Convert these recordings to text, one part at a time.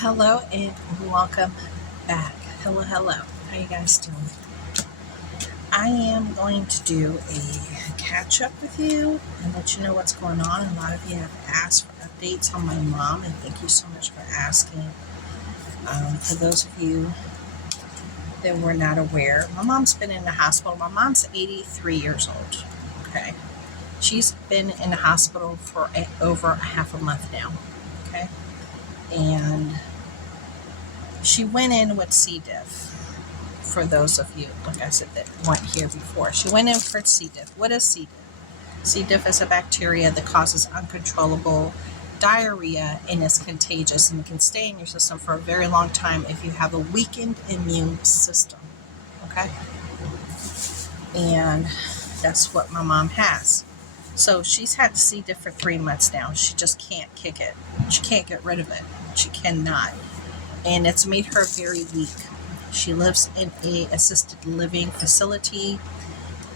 Hello and welcome back. Hello. How you guys doing? I am going to do a catch up with you and let you know what's going on. A lot of you have asked for updates on my mom, and thank you so much for asking. For those of you that were not aware, my mom's been in the hospital. My mom's 83 years old. Okay. She's been in the hospital for over half a month now. Okay. And she went in with C. diff. For those of you, like I said, that weren't here before, she went in for C. diff. What is C. diff? C. diff is a bacteria that causes uncontrollable diarrhea and is contagious and can stay in your system for a very long time if you have a weakened immune system. Okay? And that's what my mom has. So she's had C. diff for 3 months now. She just can't kick it. She can't get rid of it. She cannot. And it's made her very weak. She lives in a assisted living facility,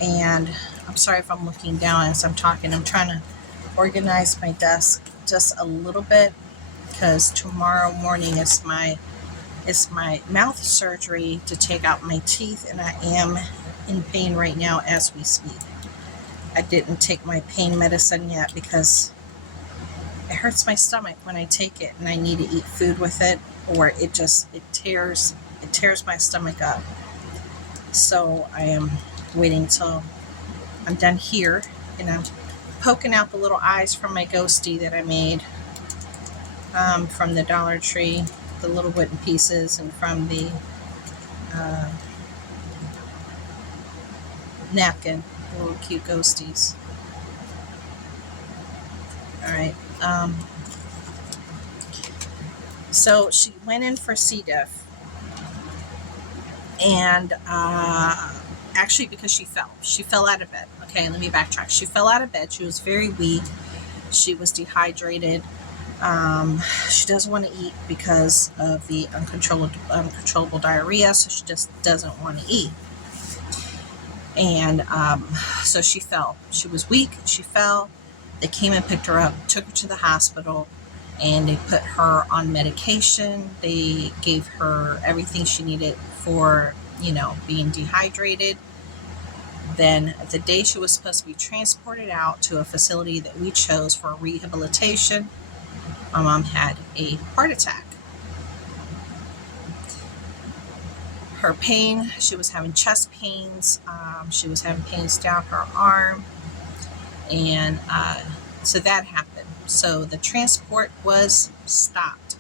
and I'm sorry if I'm looking down as I'm talking. I'm trying to organize my desk just a little bit because tomorrow morning is my mouth surgery to take out my teeth, and I am in pain right now as we speak. I didn't take my pain medicine yet because it hurts my stomach when I take it, and I need to eat food with it, or it tears my stomach up. So I am waiting till I'm done here, and I'm poking out the little eyes from my ghostie that I made from the Dollar Tree, the little wooden pieces, and from the napkin, the little cute ghosties. All right. So she went in for C. diff. And actually, because she fell out of bed. Okay, let me backtrack. She fell out of bed. She was very weak. She was dehydrated. She doesn't want to eat because of the uncontrollable diarrhea, so she just doesn't want to eat. And so she fell. She was weak. She fell. They came and picked her up, took her to the hospital, and they put her on medication. They gave her everything she needed for, being dehydrated. Then the day she was supposed to be transported out to a facility that we chose for rehabilitation, my mom had a heart attack. Her pain, she was having chest pains. She was having pains down her arm. And so that happened. So the transport was stopped.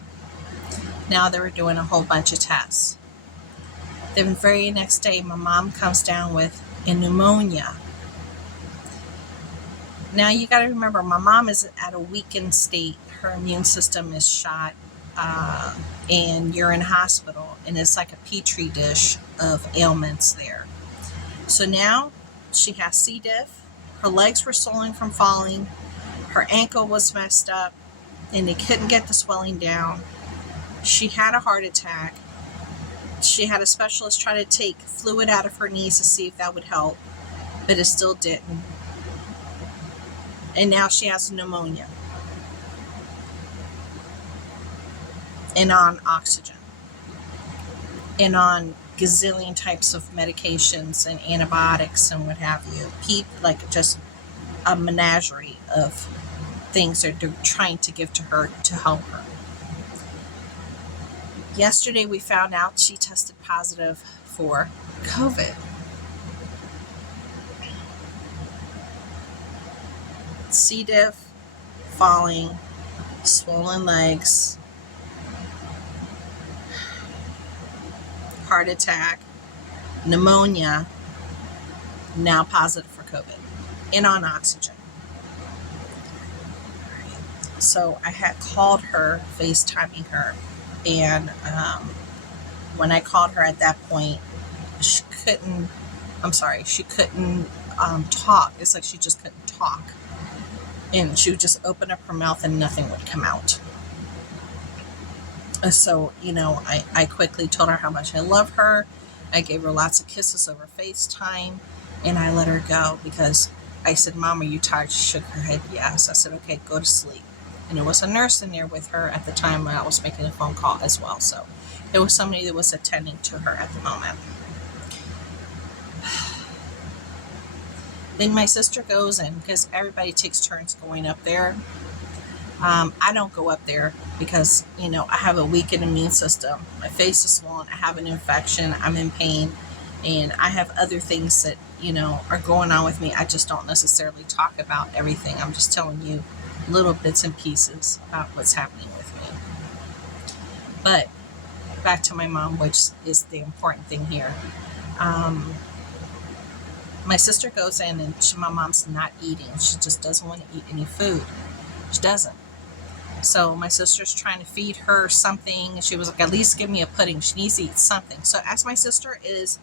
Now they were doing a whole bunch of tests. The very next day, my mom comes down with a pneumonia. Now you got to remember, my mom is at a weakened state. Her immune system is shot, and you're in hospital, and it's like a petri dish of ailments there. So now she has C. diff. Her legs were swollen from falling. Her ankle was messed up, and they couldn't get the swelling down. She had a heart attack. She had a specialist try to take fluid out of her knees to see if that would help, but it still didn't. And now she has pneumonia and on oxygen and on gazillion types of medications and antibiotics and what have you. Like just a menagerie of things that they're trying to give to her to help her. Yesterday, we found out she tested positive for COVID. C. diff, falling, swollen legs, heart attack, pneumonia, now positive for COVID, and on oxygen. So I had called her, FaceTiming her, and when I called her at that point, she couldn't talk. It's like she just couldn't talk. And she would just open up her mouth and nothing would come out. So, I quickly told her how much I love her. I gave her lots of kisses over FaceTime, and I let her go because I said, "Mom, are you tired?" She shook her head, yes. I said, "Okay, go to sleep." And there was a nurse in there with her at the time when I was making a phone call as well. So there was somebody that was attending to her at the moment. Then my sister goes in because everybody takes turns going up there. I don't go up there because, I have a weakened immune system. My face is swollen. I have an infection. I'm in pain. And I have other things that, are going on with me. I just don't necessarily talk about everything. I'm just telling you little bits and pieces about what's happening with me. But back to my mom, which is the important thing here. My sister goes in and my mom's not eating. She just doesn't want to eat any food. She doesn't. So my sister's trying to feed her something. She was like, at least give me a pudding. She needs to eat something. So as my sister is,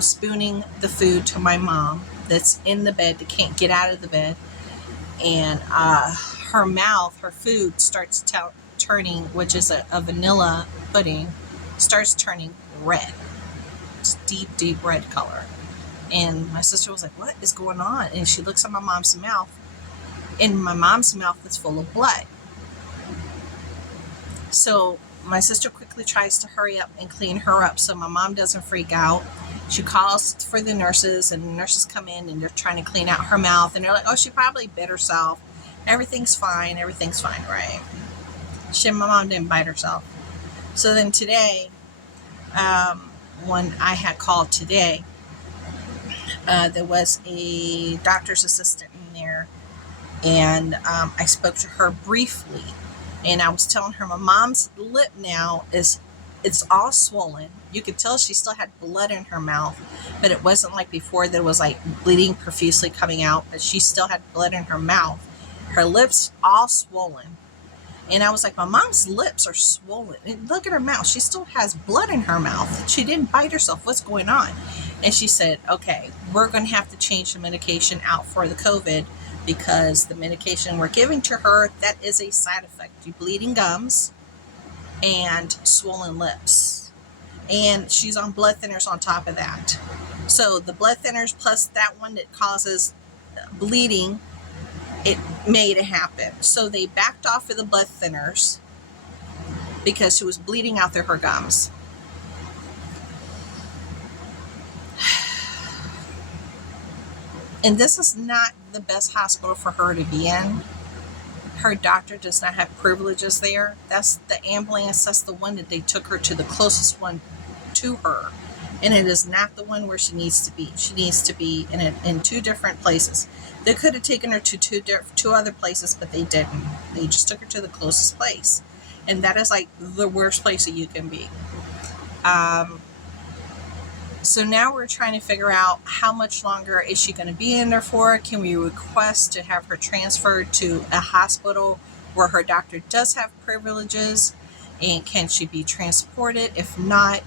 spooning the food to my mom that's in the bed, that can't get out of the bed, and her mouth, her food starts turning, which is a vanilla pudding, starts turning red. It's deep red color. And my sister was like, what is going on? And she looks at my mom's mouth, and my mom's mouth is full of blood. So my sister quickly tries to hurry up and clean her up so my mom doesn't freak out. She calls for the nurses, and the nurses come in and they're trying to clean out her mouth. And they're like, oh, she probably bit herself. Everything's fine, right? My mom didn't bite herself. So then today, when I had called today, there was a doctor's assistant in there, and I spoke to her briefly. And I was telling her my mom's lip now it's all swollen. You could tell she still had blood in her mouth, but it wasn't like before that it was like bleeding profusely coming out, but she still had blood in her mouth. Her lips all swollen. And I was like, my mom's lips are swollen. And look at her mouth. She still has blood in her mouth. She didn't bite herself. What's going on? And she said, okay, we're going to have to change the medication out for the COVID, because the medication we're giving to her, that is a side effect. You bleeding gums and swollen lips. And she's on blood thinners on top of that. So the blood thinners plus that one that causes bleeding, it made it happen. So they backed off of the blood thinners because she was bleeding out through her gums. And this is not the best hospital for her to be in. Her doctor does not have privileges there. That's the ambulance. That's the one that they took her to, the closest one to her. And it is not the one where she needs to be. She needs to be in two different places. They could have taken her to two other places, but they didn't. They just took her to the closest place. And that is like the worst place that you can be. So now we're trying to figure out how much longer is she going to be in there for? Can we request to have her transferred to a hospital where her doctor does have privileges? And can she be transported? If not,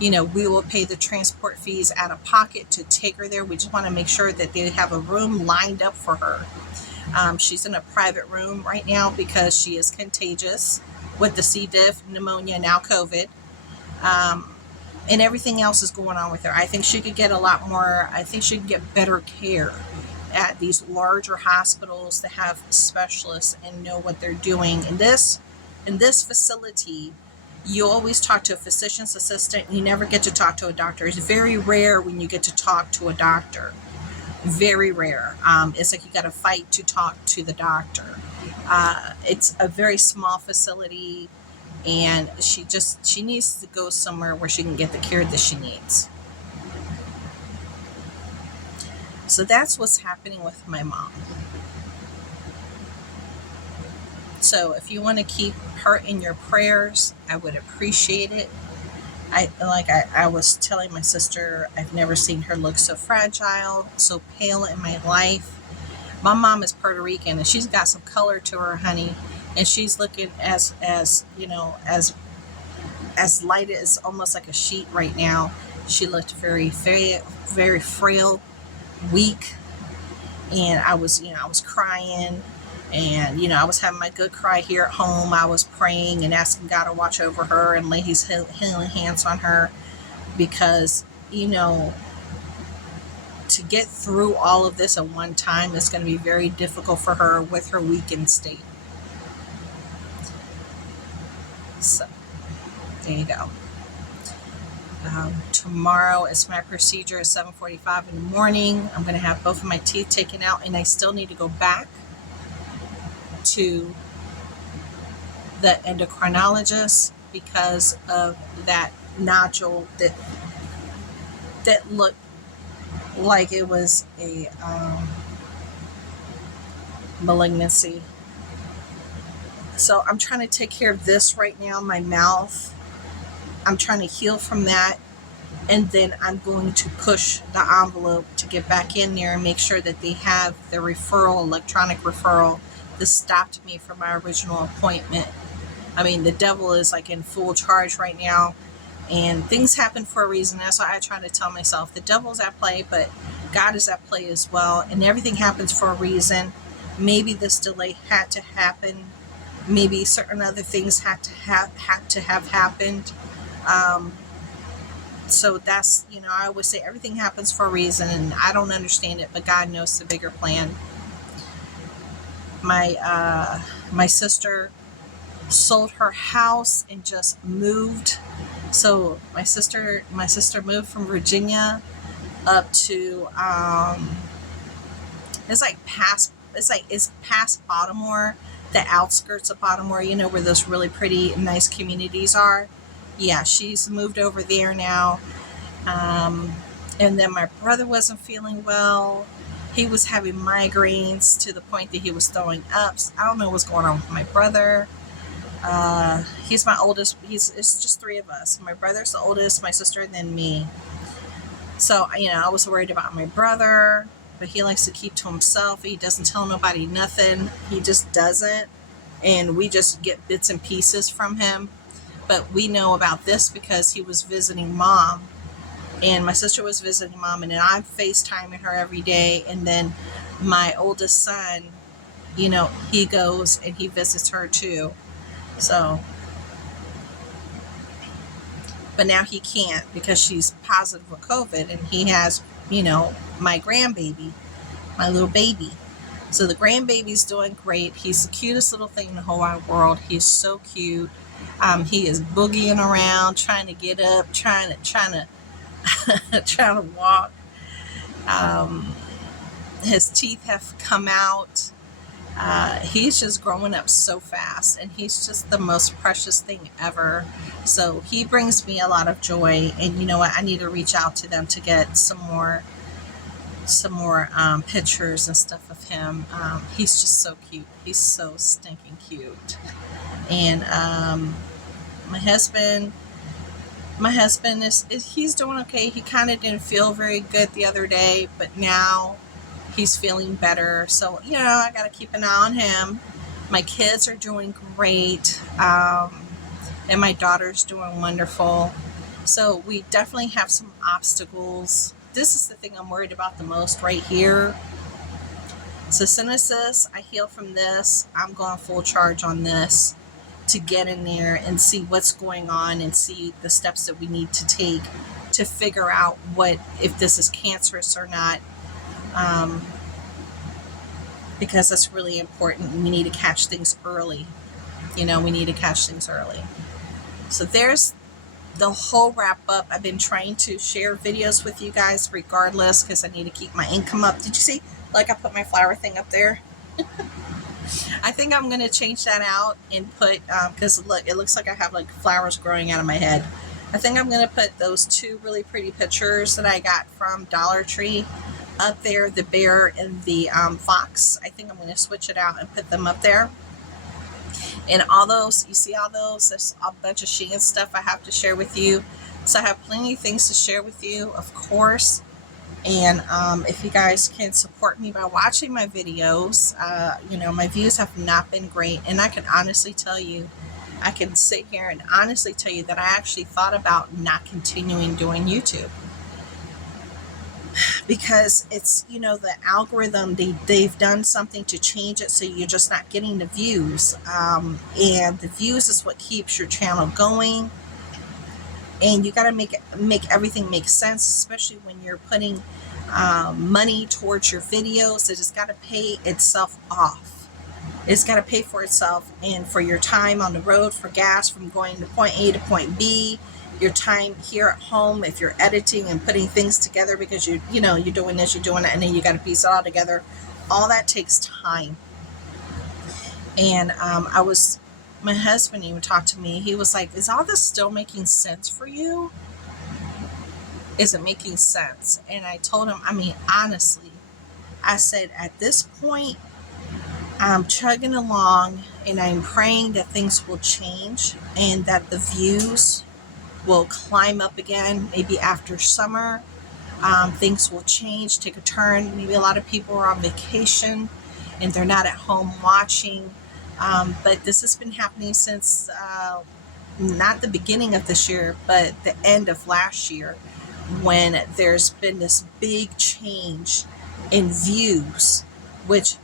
we will pay the transport fees out of pocket to take her there. We just want to make sure that they have a room lined up for her. She's in a private room right now because she is contagious with the C. diff, pneumonia, now COVID. And everything else is going on with her. I think she could get better care at these larger hospitals that have specialists and know what they're doing. In this facility, you always talk to a physician's assistant. You never get to talk to a doctor. It's very rare when you get to talk to a doctor. Very rare. It's like you got to fight to talk to the doctor. It's a very small facility. And she needs to go somewhere where she can get the care that she needs. So that's what's happening with my mom. So if you want to keep her in your prayers, I would appreciate it. I was telling my sister, I've never seen her look so fragile, so pale in my life. My mom is Puerto Rican, and she's got some color to her, honey. And she's looking as light as almost like a sheet right now. She looked very, very, very frail, weak. And I was crying, and, I was having my good cry here at home. I was praying and asking God to watch over her and lay his healing hands on her, because, to get through all of this at one time is going to be very difficult for her with her weakened state. So there you go. Tomorrow is my procedure at 7:45 in the morning. I'm going to have both of my teeth taken out, and I still need to go back to the endocrinologist because of that nodule that looked like it was a malignancy. So I'm trying to take care of this right now, my mouth. I'm trying to heal from that, and then I'm going to push the envelope to get back in there and make sure that they have the referral, electronic referral, that stopped me from my original appointment. I mean, the devil is like in full charge right now, and things happen for a reason. That's why I try to tell myself the devil's at play, but God is at play as well, and everything happens for a reason. Maybe this delay had to happen. Maybe certain other things had to have happened. So that's, I always say everything happens for a reason, and I don't understand it, but God knows the bigger plan. My sister sold her house and just moved. So my sister moved from Virginia up to it's past Baltimore, the outskirts of Baltimore, where those really pretty nice communities are. Yeah, she's moved over there now. And then my brother wasn't feeling well. He was having migraines to the point that he was throwing up. So I don't know what's going on with my brother. He's my oldest. It's just three of us. My brother's the oldest, my sister, and then me. So, I was worried about my brother, but he likes to keep to himself. He doesn't tell nobody nothing. He just doesn't. And we just get bits and pieces from him. But we know about this because he was visiting mom. And my sister was visiting mom, and then I'm FaceTiming her every day. And then my oldest son, he goes and he visits her too. So, but now he can't because she's positive with COVID, and he has, my grandbaby, my little baby. So the grandbaby's doing great. He's the cutest little thing in the whole wide world. He's so cute. He is boogieing around, trying to get up, trying to walk. His teeth have come out. He's just growing up so fast, and he's just the most precious thing ever. So he brings me a lot of joy, and you know what? I need to reach out to them to get some more pictures and stuff of him. He's just so cute. He's so stinking cute. And my husband is he's doing okay. He kind of didn't feel very good the other day, but now he's feeling better. So, I got to keep an eye on him. My kids are doing great. And my daughter's doing wonderful. So we definitely have some obstacles. This is the thing I'm worried about the most right here. So as soon as I heal from this, I'm going full charge on this to get in there and see what's going on and see the steps that we need to take to figure out if this is cancerous or not. Because that's really important. We need to catch things early. We need to catch things early. So there's the whole wrap up. I've been trying to share videos with you guys regardless because I need to keep my income up. Did you see? I put my flower thing up there. I think I'm going to change that out and put, because look, it looks like I have flowers growing out of my head. I think I'm going to put those two really pretty pictures that I got from Dollar Tree up there, the bear and the fox. I think I'm going to switch it out and put them up there. And all those, you see all those, there's a bunch of Shein stuff I have to share with you. So I have plenty of things to share with you, of course. And if you guys can support me by watching my videos, my views have not been great. And I can honestly tell you, I can sit here and honestly tell you that I actually thought about not continuing doing YouTube. Because it's, the algorithm, they've done something to change it so you're just not getting the views. And the views is what keeps your channel going. And you got to make everything make sense, especially when you're putting money towards your videos. It just got to pay itself off. It's got to pay for itself, and for your time on the road, for gas from going to point A to point B, your time here at home if you're editing and putting things together because you're doing this, you're doing that, and then you got to piece it all together. All that takes time. And my husband even talked to me. He was like, "Is all this still making sense for you? Is it making sense?" And I told him, I mean, honestly, I said, at this point, I'm chugging along and I'm praying that things will change and that the views will climb up again, maybe after summer. Things will change, take a turn. Maybe a lot of people are on vacation and they're not at home watching. But this has been happening since not the beginning of this year, but the end of last year, when there's been this big change in views, which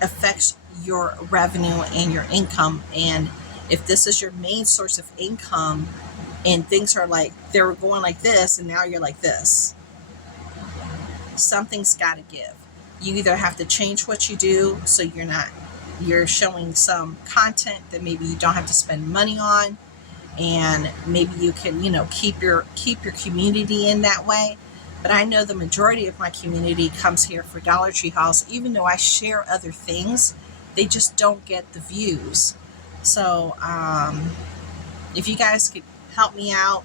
affects your revenue and your income. And if this is your main source of income and things are like they're going like this and now you're like this, something's got to give. You either have to change what you do so you're showing some content that maybe you don't have to spend money on, and maybe you can keep your community in that way. But I know the majority of my community comes here for Dollar Tree hauls. Even though I share other things, they just don't get the views. So if you guys could help me out,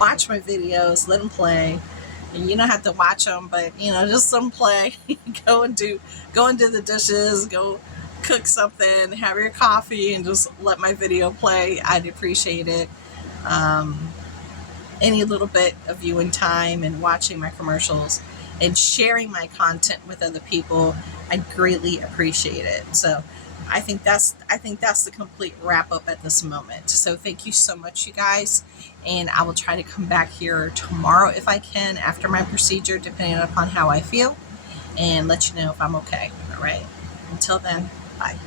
watch my videos, let them play. And you don't have to watch them, but just let them play. go and do the dishes, go cook something, have your coffee, and just let my video play. I'd appreciate it. Any little bit of viewing time and watching my commercials and sharing my content with other people, I greatly appreciate it. So I think that's the complete wrap up at this moment. So thank you so much, you guys, and I will try to come back here tomorrow if I can after my procedure, depending upon how I feel, and let you know if I'm okay. All right. Until then, bye.